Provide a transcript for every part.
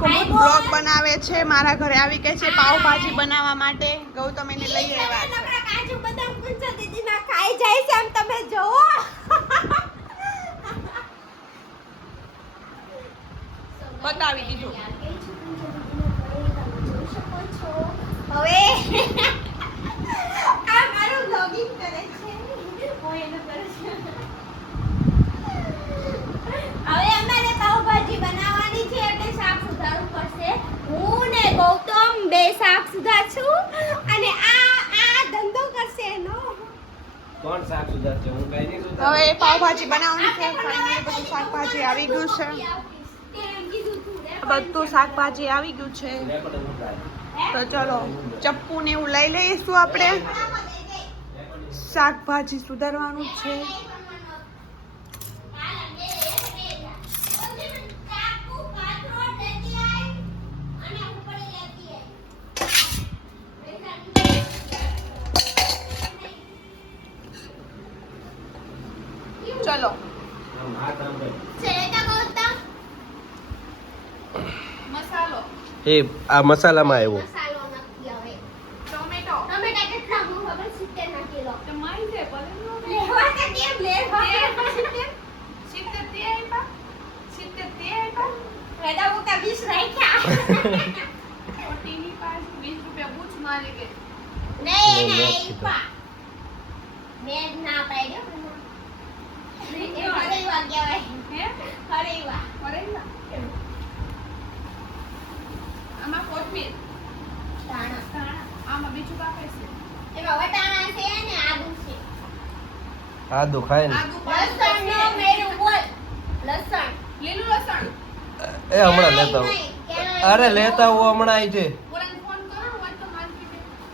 કુમુદ blog બનાવે છે મારા ઘરે આવી કે છે પાવભાજી બનાવવા માટે. ગૌતમ એને લઈ આવ્યા છે. કાજુ બદામ કુંજા દીદીના ખાઈ જાય છે આમ તમે જોવો બતાવી દીધું. હવે આ મારું બ્લોગિંગ કરે છે હું એનું કરું છું હવે અમારે પાવભાજી બનાવવાની છે એટલે શાક સુધારવું પડશે હું ને ગૌતમ બે શાક સુધાર છું અને આ આ ધંધો કરશે એનો કોણ શાક સુધારશે? હું કઈ નહીં સુધાર. હવે પાવભાજી બનાવવાની છે ફાઇનલી બધું શાકભાજી આવી ગયું છે. બધું શાકભાજી આવી ગયું છે. તો ચલો ચપ્પુ ને એવું લઈ લઈશું આપણે. શાકભાજી સુધારવાનું છે ચલો આમ હાથ આમ કર. મસાલો એ આ મસાલામાં આવ્યો. ના આમાં કોથમીર ધાણા ધાણા આમાં બીજું કાપે છે? એમાં વટાણા છે ને આદુ છે. આ દુખાય ને. લસણ નો મેળું બોલ લસણ. લીલું લસણ? એ હમણાં લેતા નહીં, અરે લેતા હું હમણાં આવી છે.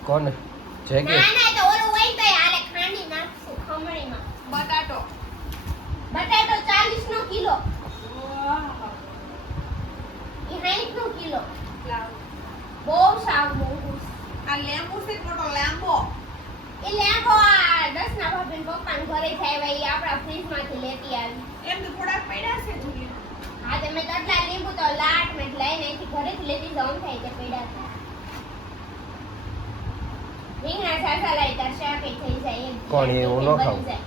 કોને? છે કે ના ના તો ઓલું હોય તો આલે ખાંડી નાખશું ખમણીમાં બટાટો બટાટો 40 નો કિલો વાહ એ 60 નો કિલો લાવ બહુ સાવ મોંઘું આ લેંબુ છે મોટો લેંબો એ લેંબો આ દસ ના ભાભી પપ્પા ઘરે થાય ભાઈ આપણા ફ્રીજમાંથી લેતી આવી એમ તો થોડાક પડ્યા છે જુલી હા તમે તટલા લીંબુ તો લાટ મેં લઈને અહીંથી ઘરેથી લેતી જાઉં થાય તે પડ્યા છે રીંગણા સાસા થઈ જાય એમ કોણ એ? હું ન જાય.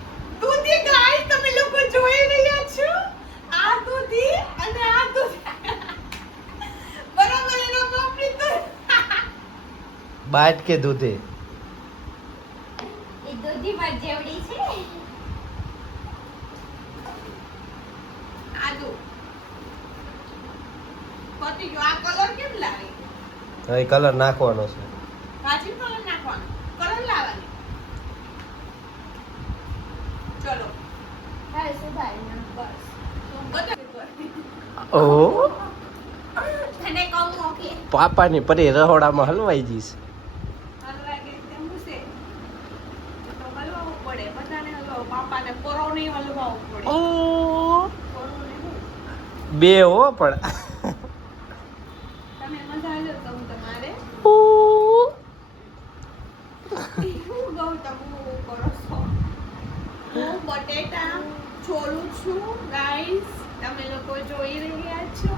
દૂધી ગાય તમે લોકો જોઈ રહ્યા છો આ દૂધી અને આ દૂધી બરાબર એનો બાપરી તો બાટ કે દૂધે? એ દૂધીમાં જેવડી છે આદુ. પતી ગયો આ કલર કેમ લાવી હવે કલર નાખવાનો છે. કાચી કલર નાખવાનો. કલર લાવવાની. ચલો. હવે સુધારી નાખ બસ. ઓહો. તને કહું ઓકે. પાપાની પરી રહોડામાં હલવાઈ જઈશ હલવા કે તેમ છે તો હલવાવું પડે બધાને હલવાવું પાપાને કોરો નહીં હલવાવું પડે ઓ કોરો નહીં હું. બે હો પણ. બટેટા છોલું છું ગાઈસ તમે લોકો જોઈ રહ્યા છો.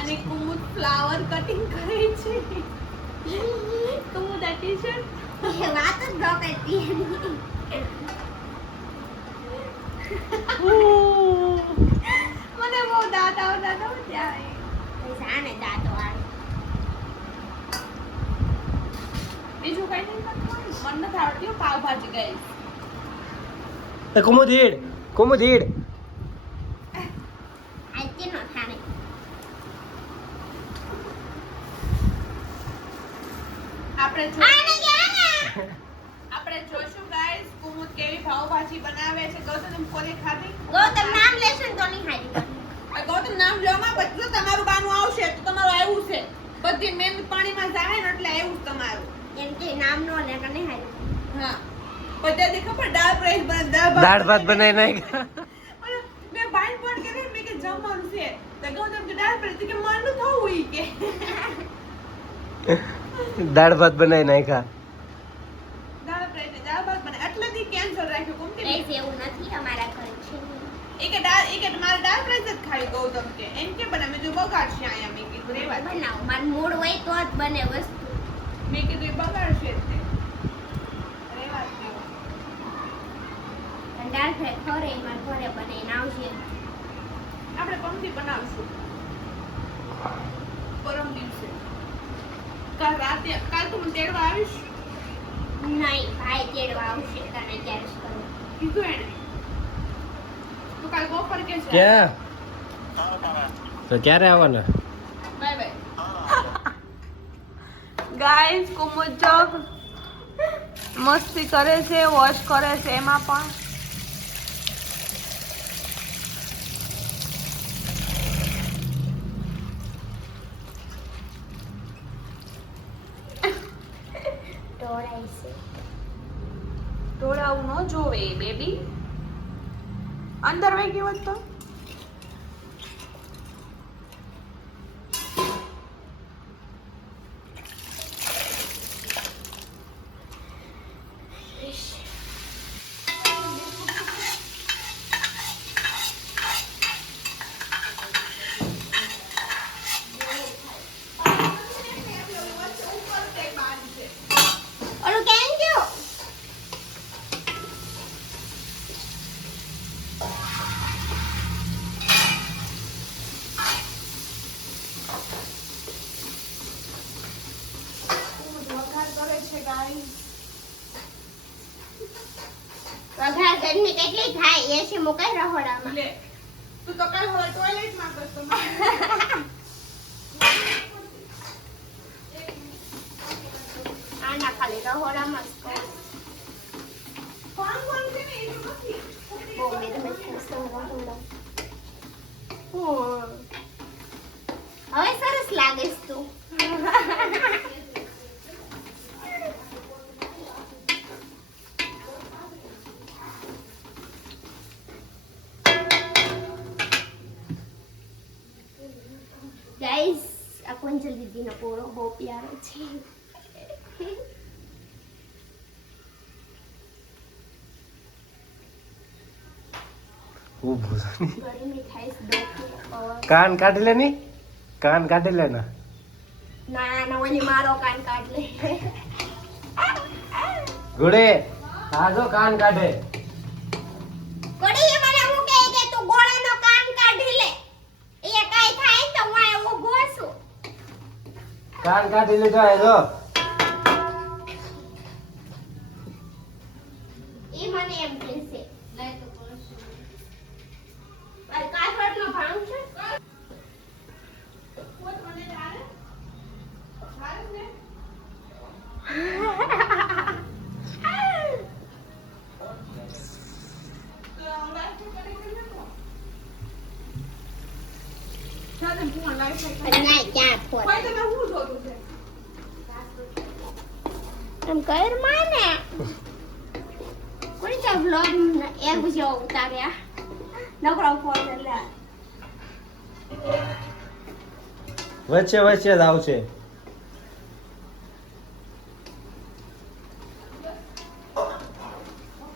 અને કુમુદ ફ્લાવર કટિંગ કરે છે. કુમુદ આ ટી-શર્ટ? એ વાત જ ન કરતી. એની. મને બહુ દાંત આવતા તો હો ત્યારે જાણે દાંતો આવે બીજું કઈ નહીં મન નથી આવડતી. પાવભાજી ગઈ કોમો ધીડ કોમો કુમુદ હીડ આજે ન થાને આપણે જો આને ગયા ને આપણે જોશું ગાઈસ કુમુદ કેવી પાવભાજી બનાવે છે ગૌતમ કોને ખાધી ગૌતમ નામ લેશે ને તો નહીં હારી આ ગૌતમ નામ લેવામાં બધું તમારું બાનું આવશે તો તમારું આવ્યું છે બધી મેન પાણીમાં જાય ને એટલે આવ્યું છે તમારું એમ કે નામ નો લે કે નહીં હારી હા બધાથી ખબર? દાળ પ્રાઈસ બને દાળ ભાત દાળ ભાત બનાવી. નાખ્યા મેં બાઈન પણ કે મેં કે જમવાનું છે. તો ગૌતમ કે દાળ પ્રાઈસ કે મનનું થવું ઈ કે. દાળ ભાત બનાવી નાખ્યા. દાળ પ્રાઈસ દાળ ભાત બને એટલેથી કેન્સલ રાખ્યું કોમ કે એવું નથી અમારા ઘરે છે. એ કે દાળ એ કે મારે દાળ પ્રાઈસ જ ખાલી ગૌતમ કે. એમ કે બને મેં જો બગાડશે આયા મેં કીધું રેવા. બનાવો મારું મૂડ હોય તો જ બને વસ્તુ. મેં કીધું એ બગાડશે જ તે રેવા જ દે. અને દાળ ફ્રાય ખરે મારા ઘરે આપણે પંક્તિ બનાવશું. પરમ દિવસે. કાલ રાતે કાલ તું મને તેડવા આવીશ? નહીં ભાઈ તેડવા આવશે તને ક્યારે કરું કીધું એને. તો કાલ બપોર કે? છે તો ક્યારે આવવાના? Bye bye. ગાઈસ જોગ મસ્તી કરે છે વોશ કરે છે એમાં પણ ઢોળાય છે ઢોળાવું ન જોવે બેબી અંદર વહી ગયું હોત ઓલું કેમ ગયો વઘાર ગરમી કેટલી થાય એસી મુકાય રહોડામાં લે તું તો કાલ હવે ટોયલેટમાં કરતો. આના ખાલી રહોડામાં જ કરું. કોણ કોણ છે ને એ તો નથી. બહુ મેં રહોડા હવે સરસ લાગેસ તું ગાઈસ આ કોંજલ દીદીનો પોરો બહુ પ્યારો છે ઊભો થા ની. ગરમી થાય છે ડોકી પવન કાન કાઢી લે ની? કાન કાઢી લે ને. ના ના ઓલી મારો કાન કાઢ લે. ઘોડે આ જો કાન કાઢે. કોડી મને હું કહે કે તું ગોળાનો કાન કાઢી લે? એ કાઈ થાય તો હું આ ઊભો છું. કાન કાઢી લીધો એ જો. ઈ મને એમ કહેશે. આ કાસવાટનો ભાંગ છે કોણ મને જાણે જાણે ને તો અંદાજ તો કરી કરી નાખો. ચાલ ને ફોન લાવી વચ્ચે વચ્ચે જ આવશે.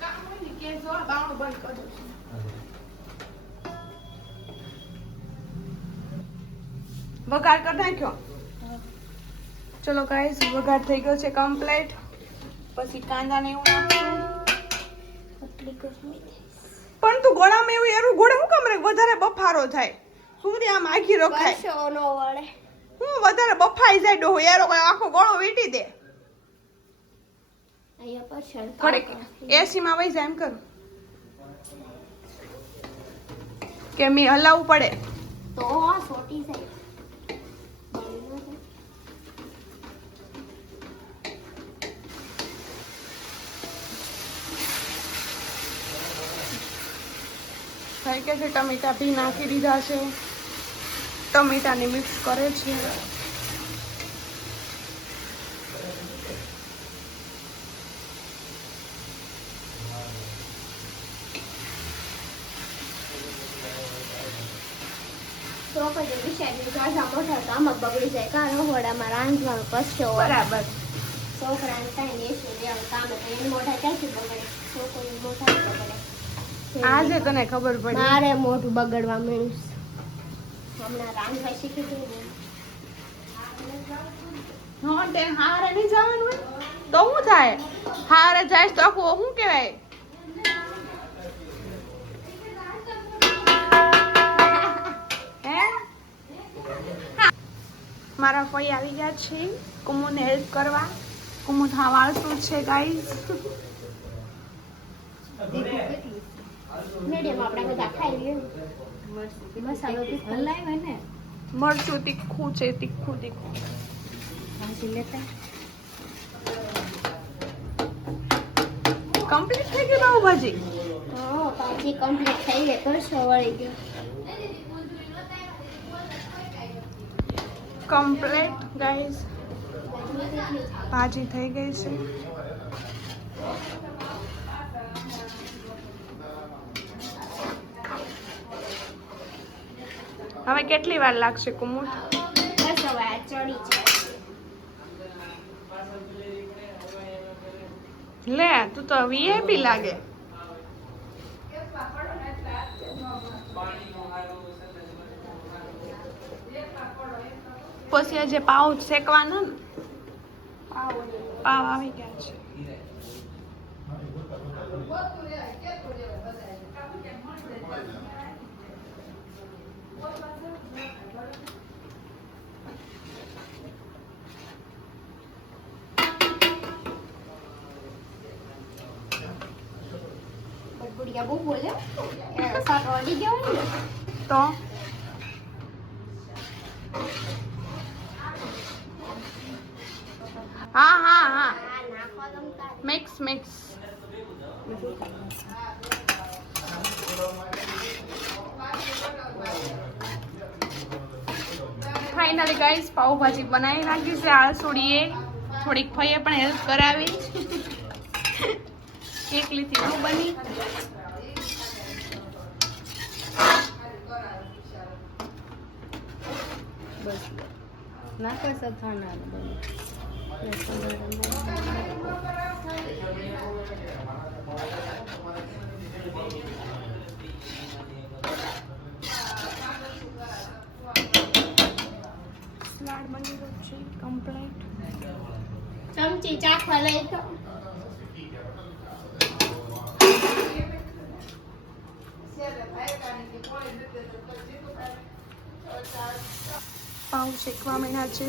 કામ હોય ને કે જો આ બાવણું બંધ કરી વઘાર કરી નાખ્યો? ચલો ગાઈસ વઘાર થઈ ગયો છે કમ્પ્લીટ પછી કાંદા ને એવું નાખશું. પણ તું ગોળામાં એવું એરું ગોળા હું કામ રે? વધારે બફારો થાય. સુધી આમ આખી રખાય. નો વળે. હું વધારે બફાઈ જાય ડોહો યારો કોઈ આખો ગળો વીટી દે. શરત એસી માં વહી જાય એમ કરું. કે મી હલાવવું પડે. તો છોટી જાય. ભાઈ કે છે ટમેટા ભી નાખી દીધા છે. ટમેટાને મિક્સ કરે છે. તો પછી મોટા તો બગડી જાય. કારણ રહોડામાં રાંધવાનું કશો બરાબર. છોકરાને કાંઈ કામ મોઢા ક્યાંથી બગડે? છોકરીનું મોઢા બગડે. આજે તને ખબર પડી. મારે મોઢું બગડવા માંડ્યું છે. હમણાં રાંધવા શીખી ગઈ હા તે હારે નહીં જવાનું હોય? તો શું થાય? હારે જાય તો આખું શું કહેવાય. હે? મારા ફઈ આવી ગયા છે. કુમુને હેલ્પ કરવા. કુમુ થા વાળતું છે ગાઈઝ મીડિયમ આપણે બધા ખાઈ લઈએ મસાલો હલાવ્યો ને મરચું તીખું છે તીખું તીખું. ભાજી લેતા. કમ્પ્લીટ થઈ ગયું પાવભાજી હા ભાજી કમ્પ્લીટ થઈ ગઈ. તો વળી ગઈ કમ્પ્લીટ ગાઈઝ ભાજી થઈ ગઈ છે. હવે કેટલી વાર લાગશે કુમુદ? લે તું તો વીઆઈપી લાગે. પછી આજે જે પાવ શેકવાના ને? પાવ આવી ગયા છે. બટબુડિયા બહુ બોલે. શાક વળી ગયો તો? હા હા હા. આ mix mix finally guys pav bhaji બનાવી નાખી છે. આળસુડીએ થોડીક ફઈએ, પણ હેલ્પ કરાવી. એકલીથી હું બની. બસ. નાખો સથાણા સ્લાડ બની. ગયું છે કમ્પ્લીટ ચમચી ચાખવા લઈ પાઉં શેકવા માંડ્યા છે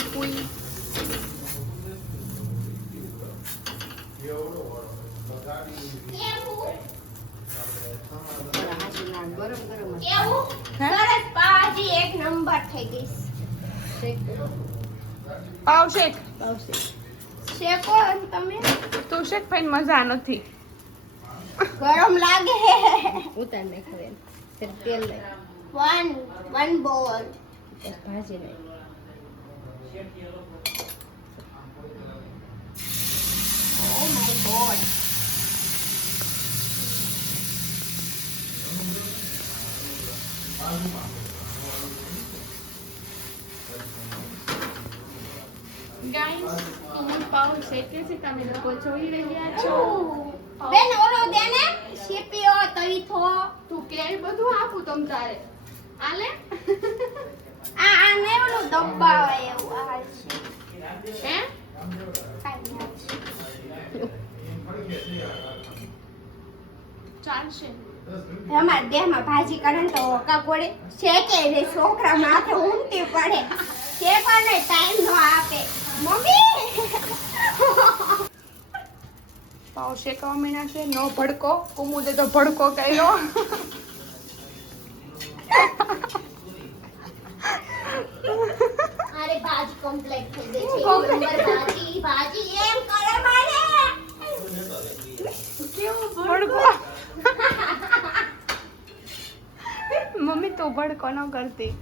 નંબર થઈ ગઈ પાવ શેક શેકો તમે તું શેક ફાઈન મજા નથી. ગરમ લાગે. ઉતાર નાખ હવે ફિર તેલ લે વન વન બોલ ભાજી લે oh my god guys Kumud પાવ શેકે છે? તમે લોકો જોઈ રહ્યા છો? બેન ઓલો દે ને શીપીઓ તવીથો તું કે બધું આપું તમ તારે. આલે? આ આ ને ઓલું દબાવે એવું આ છે. હે? ચાલશે. અમારા દેહમાં ભાજી કરે તો ઓકા પડે શેકે રે છોકરા માથે ઊંઘતી પડે. શેકવાનો ટાઈમ નો આપે. મમ્મી! પાવ શેકવા મહિના છે. નો ભડકો. કુમુદે તો ભડકો કર્યો. અરે ભાજી કમ્પ્લીટ થઈ ગઈ છે. ભાજી ભાજી એમ કરે મારે. ભડકો? મમ્મી તો ભડકો ન કરતી.